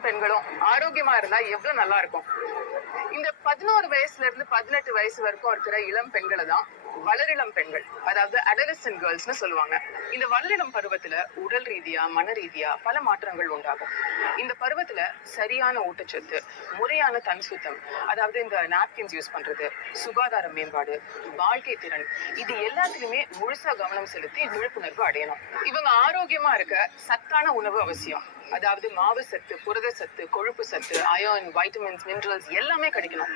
பெண்களும் ஆரோக்கியமா இருந்தா எவ்வளவு நல்லா இருக்கும்? இந்த பதினோரு வயசுல இருந்து பதினெட்டு வயசு வரைக்கும் இருக்கிற இளம் பெண்களை தான் வளரிளம் பெண்கள் அதாவது அடலசன் கேர்ள்ஸ்னு சொல்லுவாங்க. இந்த வளரிளம் பருவத்துல உடல் ரீதியா மன ரீதியா பல மாற்றங்கள் உண்டாகும். இந்த பருவத்துல சரியான ஊட்டச்சத்து முறையான தன் சுத்தம் அதாவது இந்த நாப்கின்ஸ் யூஸ் பண்றது சுகாதார மேம்பாடு வாழ்க்கை திறன் இது எல்லாத்துலயுமே முழுசா கவனம் செலுத்தி விழிப்புணர்வு அடையணும். இவங்க ஆரோக்கியமா இருக்க சத்தான உணவு அவசியம். அதாவது மாவு சத்து புரத சத்து கொழுப்பு சத்து அயர்ன் வைட்டமின்ஸ் மினரல்ஸ் எல்லாமே கிடைக்கணும்.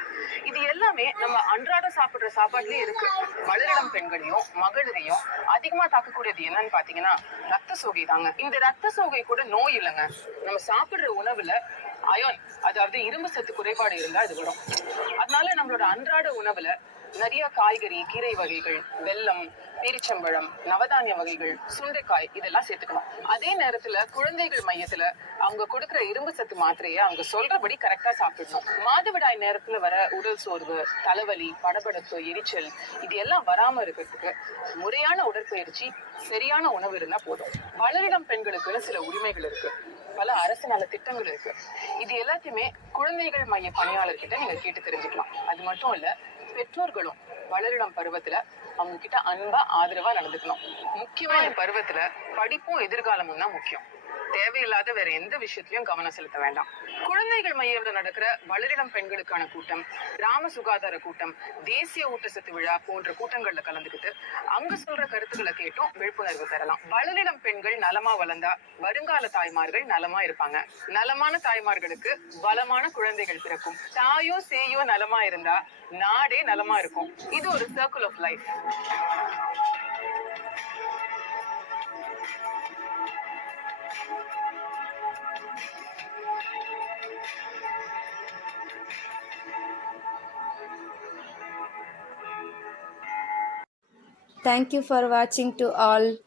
இது எல்லாமே நம்ம அன்றாட சாப்பிடுற சாப்பாட்டுலயே இருக்கு. வளரிடம் பெண்களையும் மகளிரையும் அதிகமா தாக்கக்கூடியது என்னன்னு பாத்தீங்கன்னா ரத்த சோகை தாங்க. இந்த ரத்த சோகை கூட நோய் இல்லைங்க. நம்ம சாப்பிடுற உணவுல அயோன் அதாவது இரும்பு சத்து குறைபாடு இருந்தா இது வரும். அதனால நம்மளோட அன்றாட உணவுல நிறைய காய்கறி கீரை வகைகள் வெல்லம் பேரிச்சம்பழம் நவதானிய வகைகள் சுண்டைக்காய் இதெல்லாம் சேர்த்துக்கணும். அதே நேரத்துல குழந்தைகள் மையத்துல அவங்க கொடுக்குற இரும்பு சத்து மாத்திரையை அவங்க சொல்றபடி கரெக்டா சாப்பிடணும். மாதவிடாய் நேரத்துல வர உடல் சோர்வு தலைவலி படபடப்பு எரிச்சல் இது எல்லாம் வராம இருக்கிறதுக்கு முறையான உடற்பயிற்சி சரியான உணவு இருந்தா போதும். வளரிடம் பெண்களுக்குன்னு சில உரிமைகள் இருக்கு. பல அரசு நல திட்டங்கள் இருக்கு. இது எல்லாத்தையுமே குழந்தைகள் மைய பணியாளர்கிட்ட நீங்க கேட்டு தெரிஞ்சுக்கலாம். அது மட்டும் இல்ல பெற்றோர்களும் வளரிடம் பருவத்துல அவங்க கிட்ட அன்பா ஆதரவா நடந்துக்கணும். முக்கியமா இந்த பருவத்துல படிப்பும் எதிர்காலமும் தான் முக்கியம். தேவையில்லாத வேற எந்த விஷயத்திலையும் கவனம் செலுத்த வேண்டாம். குழந்தைகள் மையத்தில் நடக்கிற வளரிடம் பெண்களுக்கான கூட்டம் கிராம சுகாதார கூட்டம் தேசிய ஊட்டச்சத்து விழா போன்ற கூட்டங்கள்ல கலந்துக்கிட்டு அங்க சொல்ற கருத்துக்களை கேட்டும் விழிப்புணர்வு பெறலாம். வளரிடம் பெண்கள் நலமா வளர்ந்தா வருங்கால தாய்மார்கள் நலமா இருப்பாங்க. நலமான தாய்மார்களுக்கு பலமான குழந்தைகள் பிறக்கும். தாயோ சேயோ நலமா இருந்தா நாடே நலமா இருக்கும். இது ஒரு circle of life Thank you for watching to all.